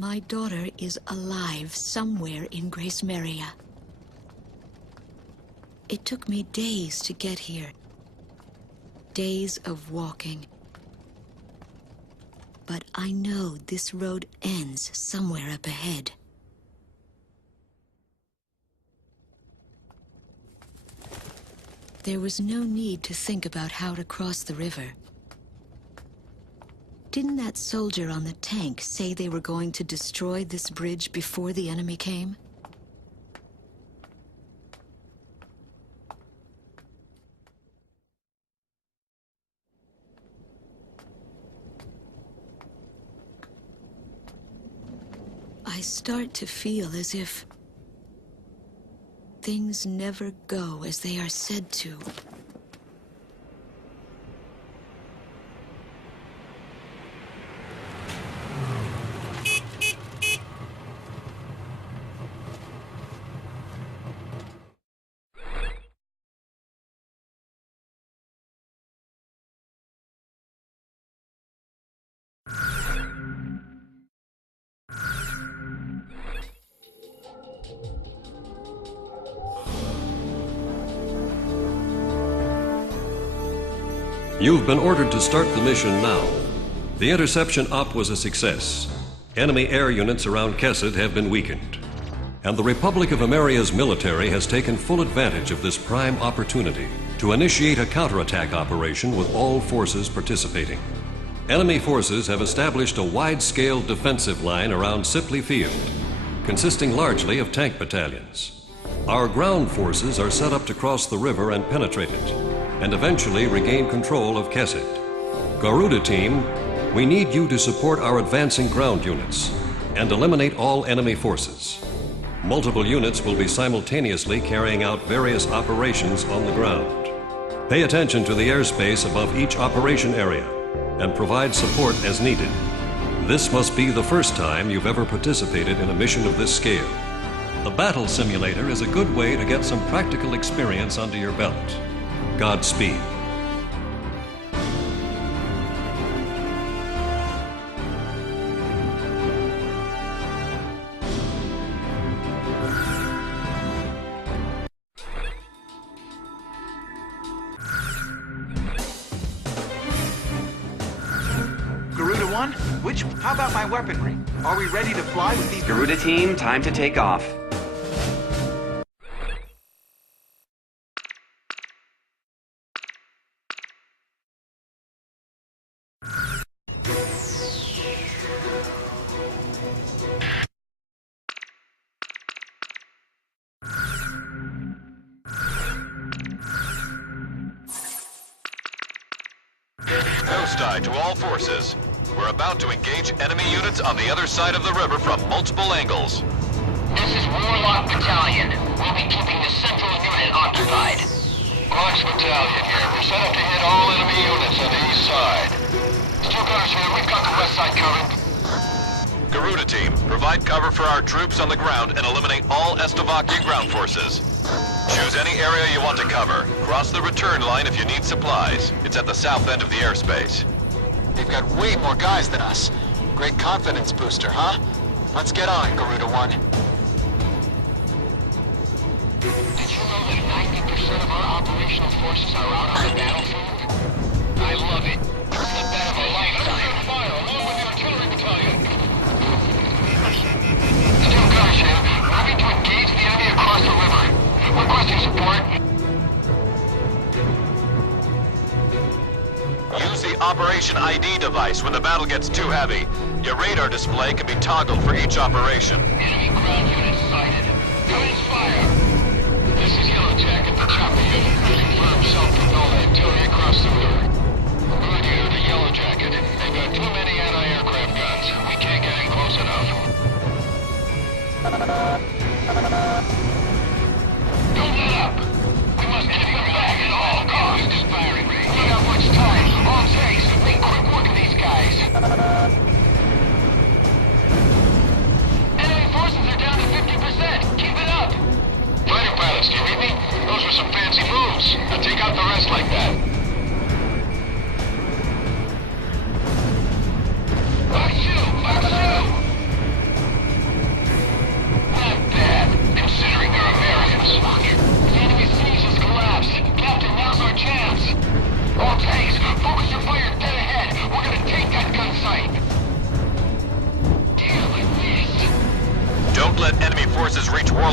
My daughter is alive somewhere in Grace Maria. It took me days to get here. Days of walking. But I know this road ends somewhere up ahead. There was no need to think about how to cross the river. Didn't that soldier on the tank say they were going to destroy this bridge before the enemy came? I start to feel as if things never go as they are said to. You've been ordered to start the mission now. The interception op was a success. Enemy air units around Kesed have been weakened. And the Republic of Ameria's military has taken full advantage of this prime opportunity to initiate a counterattack operation with all forces participating. Enemy forces have established a wide-scale defensive line around Sipli Field, consisting largely of tank battalions. Our ground forces are set up to cross the river and penetrate it, and eventually regain control of Kesed. Garuda Team, we need you to support our advancing ground units and eliminate all enemy forces. Multiple units will be simultaneously carrying out various operations on the ground. Pay attention to the airspace above each operation area and provide support as needed. This must be the first time you've ever participated in a mission of this scale. The battle simulator is a good way to get some practical experience under your belt. Godspeed. Garuda 1, how about my weaponry? Are we ready to fly with these? Garuda Team, time to take off. Nosedive to all forces. We're about to engage enemy units on the other side of the river from multiple angles. This is Warlock Battalion. We'll be keeping the central unit occupied. Ox Battalion here. We're set up to hit all enemy units on the east side. Steel gunners here. We've got the west side covered. Garuda Team, provide cover for our troops on the ground and eliminate all Estovaki ground forces. Choose any area you want to cover. Cross the return line if you need supplies. It's at the south end of the airspace. They've got way more guys than us. Great confidence booster, huh? Let's get on it, Garuda 1. Did you know that 90% of our operational forces are out on the battlefield? I love it. It's the bet of a lifetime. Fire along with the artillery battalion. Steel gunners here. Moving to engage the enemy across the river. Requesting support. Use the Operation ID device when the battle gets too heavy. Your radar display can be toggled for each operation. Enemy ground unit sighted. Commence fire. This is Yellow Jacket, the chopper unit. Confirm self-propelled artillery across the river. Good here, the Yellow Jacket. They've got too many anti-aircraft guns. We can't get in close enough. Don't let up. We must get them back at all costs. Firing range. We got much time. All takes. Make quick work of these guys. Enemy forces are down to 50%. Keep it up. Fighter pilots, do you read me? Those were some fancy moves. Now take out the rest like that.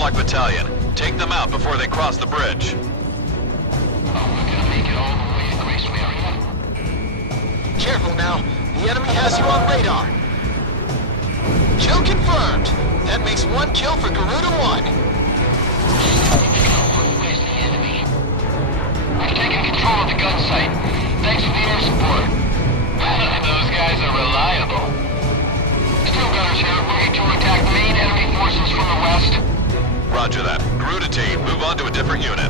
Warlock Battalion. Take them out before they cross the bridge. Oh, we're gonna make it all the way to Grace area. Careful now. The enemy has you on radar. Kill confirmed. That makes 1 kill for Garuda 1. Where's the enemy? I've taken control of the gun site. Thanks for the air support. Those guys are reliable. Still gunners here, moving to attack main enemy forces from the west. Roger that. Garuda team, move on to a different unit.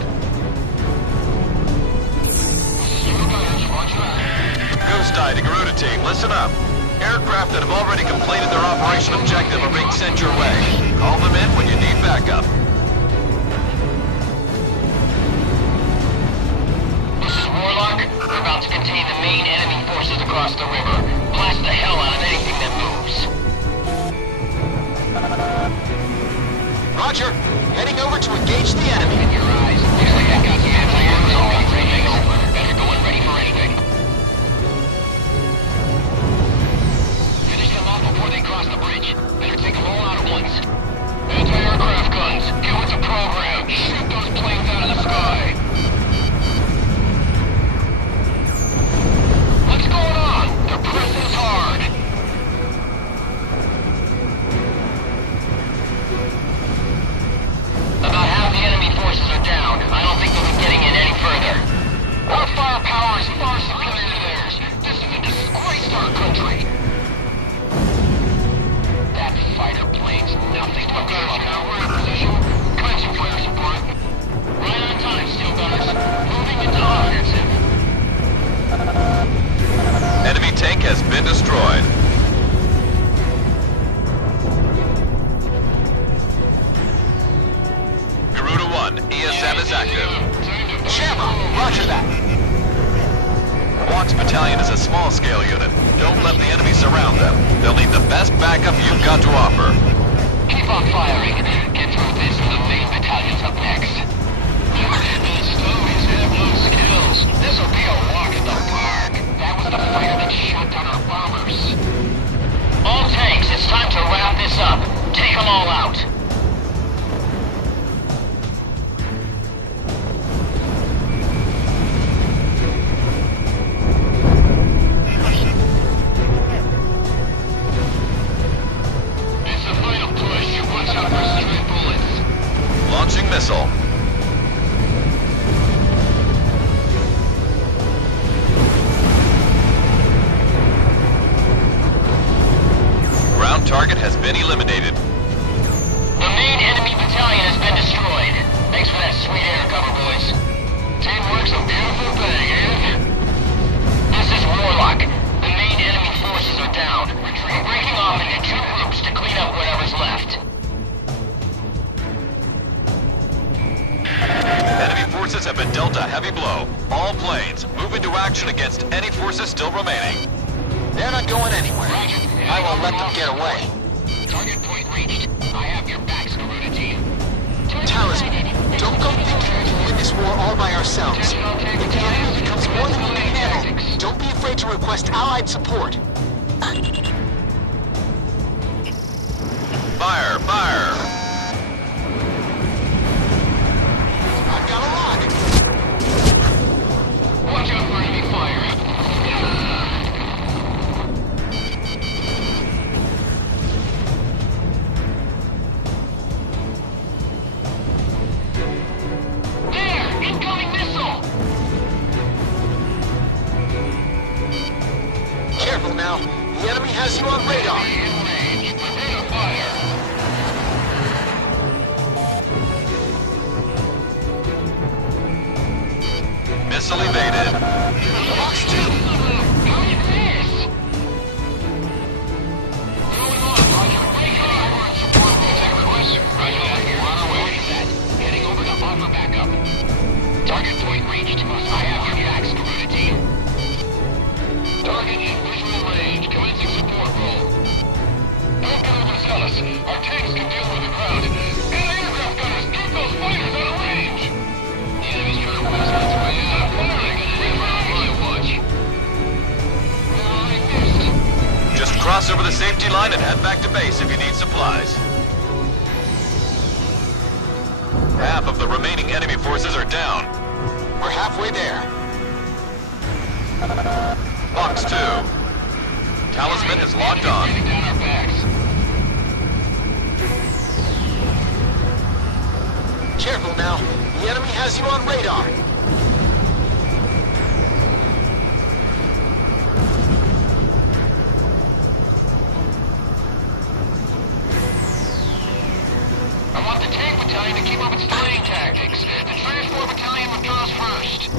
Still gunners, roger that. Ghost Eye to Garuda team, listen up. Aircraft that have already completed their operation objective are being sent your way. Call them in when you need backup. This is Warlock. We're about to contain the main enemy forces across the river. Blast the hell out of anything that moves. Roger. Heading over to engage the enemy. In your eyes. Looks like I've got some anti-air guns ready. Better go in ready for anything. Finish them off before they cross the bridge. Better take them all out at once. Anti-aircraft guns. Get with the program. Shoot those planes out of the sky. What's going on? They're pressing us hard. About half the enemy forces are down. I don't think they'll be getting in any further. Our firepower is far superior to theirs. This is a disgrace to our country. That fighter plane's nothing but trouble. We're in position. Commencing fire support. Right on time, Steel Gunners. Moving into offensive. Enemy tank has been destroyed. Garuda 1, ESM is active. Shamrock. Roger that. Walk's battalion is a small-scale unit. Don't let the enemy surround them. They'll need the best backup you've got to offer. Keep on firing. Get through this and the main battalion's up next. The Stowies have no skills. This'll be a walk in the park. That was the fighter that shot down our bombers. All tanks, it's time to wrap this up. Take them all out. It's a final push. Watch out for stray bullets. Launching missile. Ground target has been eliminated. The main enemy battalion has been destroyed. Thanks for that sweet air cover, boys. Teamwork's a beautiful thing, eh? This is Warlock. The main enemy forces are down. We're breaking off into 2 groups to clean up whatever's left. Enemy forces have been dealt a heavy blow. All planes, move into action against any forces still remaining. They're not going anywhere. I won't let them get away. Target point reached. I have your backs, Garuda team. Talisman, don't go thinking we can win this war all by ourselves. If the enemy becomes more than we can handle, don't be afraid to request allied support. Fire, fire! I've got a lock. Watch out for enemy fire. There! Incoming missile! Careful now. The enemy has you on radar. In range. Prepare to fire. Missile evaded. Box 2. How did this? Going on, Roger. Wake up! Support attack request. Roger that. You're on our way. Heading over to offer backup. Target point reached. I have your backs, Garuda team. Target in visual range. Commencing support roll. Don't get overzealous. Our tanks can deal with the ground. Anti-aircraft gunners, keep those fighters out of range. The enemy's trying to west its way out. Firing in the river on my watch. I missed. Just cross over the safety line and head back to base if you need supplies. Half of the remaining enemy forces are down. We're halfway there. Box 2. Talisman is locked on. Getting down our backs. Careful now. The enemy has you on radar. I want the tank battalion to keep up its delaying tactics. The transport battalion withdraws first.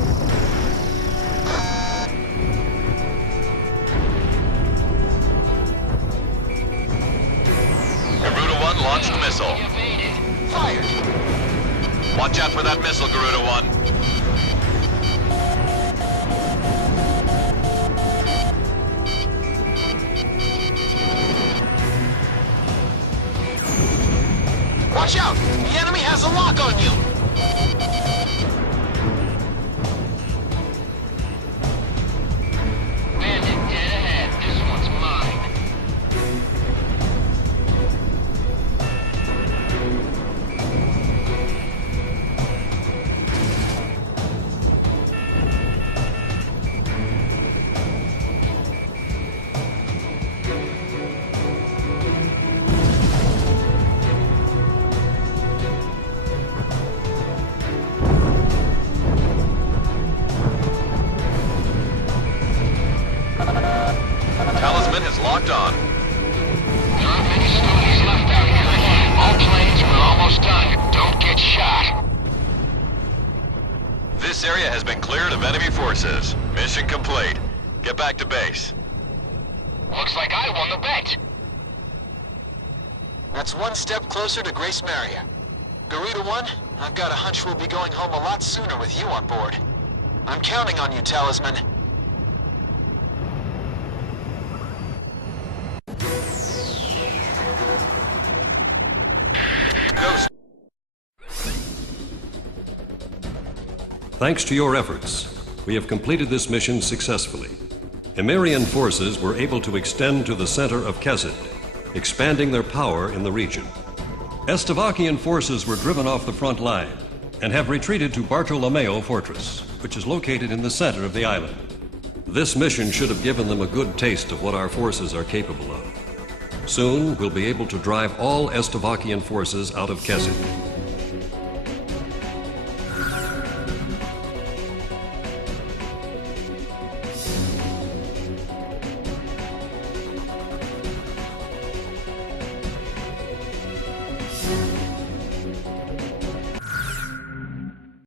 Garuda 1 launched missile. Evaded. Fired. Watch out for that missile, Garuda 1. Watch out! The enemy has a lock on you! Bandit dead ahead. This one's mine. Talisman is locked on. There aren't many stones left out here. All planes, we're almost done. Don't get shot. This area has been cleared of enemy forces. Mission complete. Get back to base. Looks like I won the bet. That's one step closer to Grace Maria. Garuda 1, I've got a hunch we'll be going home a lot sooner with you on board. I'm counting on you, Talisman. Ghost. Thanks to your efforts, we have completed this mission successfully. Emirian forces were able to extend to the center of Kesed, expanding their power in the region. Estavakian forces were driven off the front line and have retreated to Bartolomeo Fortress, which is located in the center of the island. This mission should have given them a good taste of what our forces are capable of. Soon, we'll be able to drive all Estavakian forces out of Kesed.